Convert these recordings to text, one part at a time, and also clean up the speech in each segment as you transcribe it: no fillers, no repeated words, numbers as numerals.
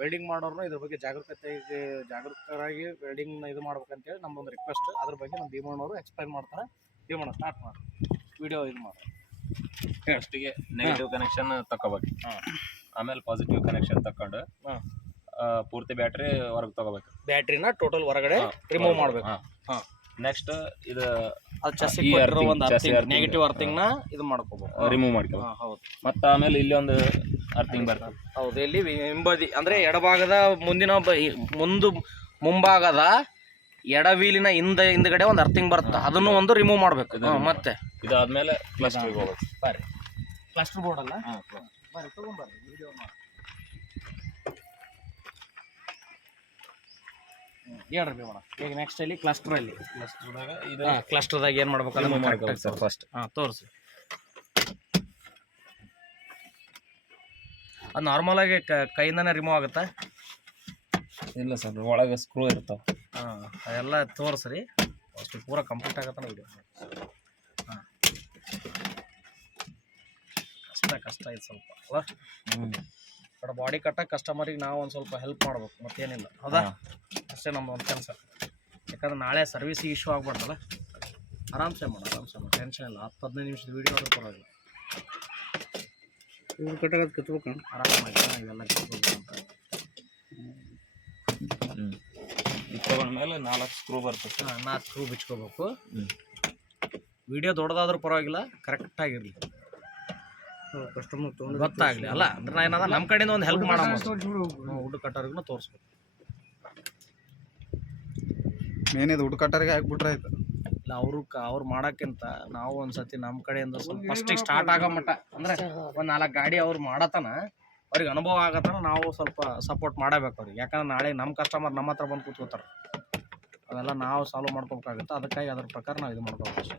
Welding ಮಾಡೋರು ಇದ್ರ ಬಗ್ಗೆ ಜಾಗರೂಕರಾಗಿ ವೆಲ್ಡಿಂಗ್ನ ಇದು ಮಾಡ್ಬೇಕಂತೇಳಿ ನಮ್ಮದೊಂದು ರಿಕ್ವೆಸ್ಟ್. ಅದ್ರ ಬಗ್ಗೆ ನಮ್ಮ ಭೀಮಣ್ಣವರು ಎಕ್ಸ್ಪ್ಲೈನ್ ಮಾಡ್ತಾರೆ. ಭೀಮಣ್ಣ ಸ್ಟಾರ್ಟ್ ಮಾಡಿ ವಿಡಿಯೋ ಇದು ಮಾಡಿ. ಫಸ್ಟಿಗೆ ನೆಗೆಟಿವ್ ಕನೆಕ್ಷನ್ ತಗೋಬೇಕು, ಆಮೇಲೆ ಪಾಸಿಟಿವ್ ಕನೆಕ್ಷನ್ ತಕೊಂಡು ಪೂರ್ತಿ ಬ್ಯಾಟ್ರಿ ಹೊರಗೆ ತಗೋಬೇಕು. ಬ್ಯಾಟ್ರಿನ ಟೋಟಲ್ ಹೊರಗಡೆ ರಿಮೂವ್ ಮಾಡ್ಬೇಕು. ನೆಕ್ಸ್ಟ್ ಇದು ನೆಗೆಟಿವ್ ಅರ್ಥಿಂಗ್ ನ ಇದು ಮಾಡ್ಕೋಬೇಕು, ರಿಮೂವ್ ಮಾಡ್ಕೋಬೇಕು. ಹೌದು. ಮತ್ತೆ ಆಮೇಲೆ ಇಲ್ಲಿ ಒಂದು ಅರ್ಥಿಂಗ್ ಬರ್ತದೆ. ಹೌದು, ಇಲ್ಲಿ ಹಿಂಬದಿ ಅಂದ್ರೆ ಎಡಭಾಗದ ಮುಂಭಾಗದ ಎಡ ವೀಲಿನ ಹಿಂದ್ಗಡೆ ಒಂದು ಅರ್ಥಿಂಗ್ ಬರುತ್ತೆ, ಅದನ್ನು ಒಂದು ರಿಮೂವ್ ಮಾಡ್ಬೇಕು. ಮತ್ತೆ ಇದಾದ್ಮೇಲೆ ಕ್ಲಸ್ಟರ್ಗೆ ಹೋಗ್ಬೇಕು. ಬರ್ರಿ, ಕ್ಲಸ್ಟರ್ ಬೋರ್ಡ್ ಅಲ್ಲ, ಬರ್ರಿ ತಗೊಂಡ್ಬರ್ರಿ ವಿಡಿಯೋ ಮಾಡಿ. ಹೇಳ್ರಿ ಭೀಮಣ್ಣ, ಈಗ ನೆಕ್ಸ್ಟ್ ಅಲ್ಲಿ ಕ್ಲಸ್ಟರ್ದಾಗ ಏನು ಮಾಡ್ಬೇಕು ಅದನ್ನು ಮಾಡ್ಕೋಬೇಕು ಸರ್. ಫಸ್ಟ್ ತೋರಿಸಿ. ಅದು ನಾರ್ಮಲ್ ಆಗಿ ಕೈಯಿಂದನೇ ರಿಮೂವ್ ಆಗುತ್ತಾ? ಇಲ್ಲ ಸರ್, ಒಳಗೆ ಸ್ಕ್ರೂ ಇರ್ತಾವೆ. ಅದೆಲ್ಲ ತೋರಿಸ್ರಿ, ಅಷ್ಟು ಪೂರ ಕಂಪ್ಲೀಟ್ ಆಗತ್ತ ವಿಡಿಯೋ. ಕಷ್ಟ ಆಯ್ತು ಸ್ವಲ್ಪ ಅಲ್ಲ. ಕಡೆ ಬಾಡಿ ಕಟ್ಟಕ್ಕೆ ಕಸ್ಟಮರಿಗೆ ನಾವು ಒಂದು ಸ್ವಲ್ಪ ಹೆಲ್ಪ್ ಮಾಡ್ಬೇಕು, ಮತ್ತೇನಿಲ್ಲ. ಹೌದಾ? ಅಷ್ಟೇ ನಮ್ದು ಒಂದು ಕೆಲಸ. ಯಾಕಂದ್ರೆ ನಾಳೆ ಸರ್ವಿಸಿಗೆ ಇಶ್ಯೂ ಆಗ್ಬಾರ್ದಲ್ಲ. ಆರಾಮ್ಸೆ ಮಾಡಿ ಟೆನ್ಷನ್ ಇಲ್ಲ. 10-15 ನಿಮಿಷದ ವೀಡಿಯೋ ಆದ್ರೂ ಪರವಾಗಿಲ್ಲ. ಇವ್ರು ಕಟ್ಟೋದು ಕತ್ಬೇಕು ಆರಾಮಾಗಿ, ಇವೆಲ್ಲ ಕಟ್ಬೇಕು ಅಂತ. ಇದು ತಗೊಂಡ್ಮೇಲೆ 4 ಸ್ಕ್ರೂ ಬರ್ತದೆ. 4 ಸ್ಕ್ರೂ ಬಿಚ್ಕೋಬೇಕು. ವಿಡಿಯೋ ದೊಡ್ಡದಾದ್ರೂ ಪರವಾಗಿಲ್ಲ, ಕರೆಕ್ಟಾಗಿರಲಿ, ಕಸ್ಟಮರ್ ಗೊತ್ತಾಗಲಿ ಅಲ್ಲ. ಅಂದ್ರೆ ಏನಾದ ನಮ್ಮ ಕಡೆಯಿಂದ ಒಂದು ಹೆಲ್ಪ್ ಮಾಡೋ ವುಡ್ ಕಟ್ಟರ್ಗೂ ತೋರಿಸ್ಬೇಕು. ಮೇನಿದು ವುಡ್ ಕಟ್ಟರ್ಗೆ ಹಾಕ್ಬಿಟ್ರೆ ಆಯ್ತು. ಇಲ್ಲ, ಅವ್ರು ಮಾಡೋಕ್ಕಿಂತ ನಾವು ಒಂದ್ಸತಿ ನಮ್ಮ ಕಡೆಯಿಂದ ಸ್ವಲ್ಪ ಫಸ್ಟಿಗೆ ಸ್ಟಾರ್ಟ್ ಆಗೋ ಮಟ್ಟ ಅಂದ್ರೆ ಒಂದು 4 ಗಾಡಿ ಅವ್ರು ಮಾಡತನ ಅವ್ರಿಗೆ ಅನುಭವ ಆಗತನ ನಾವು ಸ್ವಲ್ಪ ಸಪೋರ್ಟ್ ಮಾಡಬೇಕು ಅವ್ರಿಗೆ. ಯಾಕಂದ್ರೆ ನಾಳೆ ನಮ್ಮ ಕಸ್ಟಮರ್ ನಮ್ಮ ಹತ್ರ ಬಂದು ಕೂತ್ಕೋತಾರೆ, ಅದೆಲ್ಲ ನಾವು ಸಾಲ್ವ್ ಮಾಡ್ಕೋಬೇಕಾಗುತ್ತೆ. ಅದಕ್ಕಾಗಿ ಅದ್ರ ಪ್ರಕಾರ ನಾವು ಇದು ಮಾಡ್ಕೋಬೇಕು ಅಷ್ಟೇ.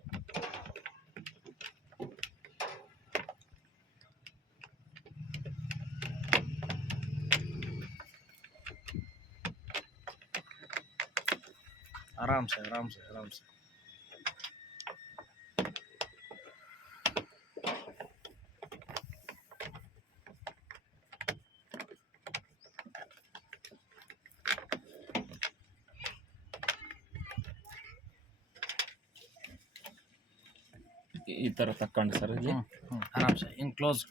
ಆರಾಮ್ಸೆ. ಈ ತರ ತಕ್ಕೊಂಡು ಸರ್ ಇಲ್ಲಿ ಆರಾಮ್ಸೆ ಹಿಂಗ್ ಕ್ಲೋಸ್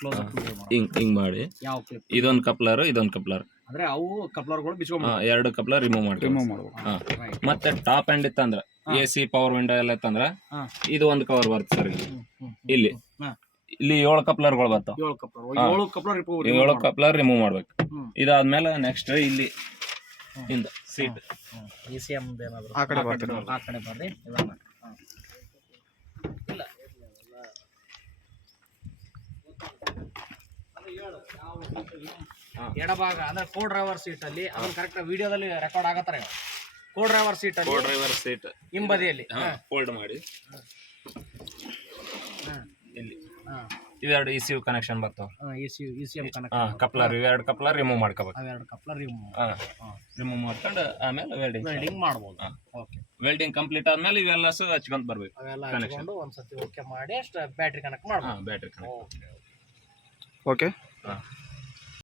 ಹಿಂಗ್ ಮಾಡಿ. ಯಾವ ಕ್ಲಿಪ್? ಇದೊಂದು ಕಪ್ಲರ್, ಇದೊಂದು ಕಪ್ಲರ್. ಅಂದ್ರೆ ಅವು ಕಪ್ಲರ್ಗಳು ಬಿಚ್ಕೊಂಡ್ಬಿಡು. 2 ಕಪ್ಲರ್ ರಿಮೂವ್ ಮಾಡ್ಬೇಕು. ಮತ್ತೆ ಟಾಪ್ ಎಂಡ್ ಇತ್ತಂದ್ರ AC ಪವರ್ ವಿಂಡೋ ಎಲ್ಲ ಇತ್ತಂದ್ರ ಇದು ಒಂದು ಕವರ್ ಬರುತ್ತೆ ಸರ್. ಇಲ್ಲಿ 7 ಕಪ್ಲರ್ಗಳು ಬರ್ತಾವ. 7 ಕಪ್ಲರ್ ರಿಮೂವ್ ಮಾಡ್ಬೇಕು. ಇದಾದ್ಮೇಲೆ ನೆಕ್ಸ್ಟ್ ಇಲ್ಲಿ ಇಂದ ಸೀಟ್ ECM ಏನಾದ್ರು ಆ ಕಡೆ ಬರ್ರಿ. ಎಡಭಾಗ ಅಂದ್ರೆ ಕೋ ಡ್ರೈವರ್ ಸೀಟ್ ಅಲ್ಲಿ ಅದನ್ನ ಕರೆಕ್ಟ್ ವಿಡಿಯೋದಲ್ಲಿ ರೆಕಾರ್ಡ್ ಆಗತ್ತಾರೆ. ಕೋ ಡ್ರೈವರ್ ಸೀಟ್ ಹಿಂಬದಿಯಲ್ಲಿ ಫೋಲ್ಡ್ ಮಾಡಿ ಇಲ್ಲಿ ಇವೆರಡು ECU ಕನೆಕ್ಷನ್ ಬರ್ತಾವ. ECM ಕನೆಕ್ಷನ್ ಕಪ್ಲರ್, ಇವೆರಡು ಕಪ್ಲರ್ ರಿಮೂವ್ ಮಾಡ್ಕೋಬೇಕು. ಅವೆರಡು ಕಪ್ಲರ್ ರಿಮೂವ್ ಮಾಡ್ಕೊಂಡು ಆಮೇಲೆ ವೆಲ್ಡಿಂಗ್ ಮಾಡ್ಬೋದು. ಓಕೆ, ವೆಲ್ಡಿಂಗ್ ಕಂಪ್ಲೀಟ್ ಆದ್ಮೇಲೆ ಇವೆಲ್ಲ ಹಚ್ಕೊಂತ ಬರ್ಬೇಕು. ಅವೆಲ್ಲ ಹಚ್ಕೊಂಡು ಒಂದ್ಸತಿ ಓಕೆ ಮಾಡಿ ಅಷ್ಟು ಬ್ಯಾಟ್ರಿ ಕನೆಕ್ಟ್ ಮಾಡ್ಬೋದು. Battery connect. ಓಕೆ.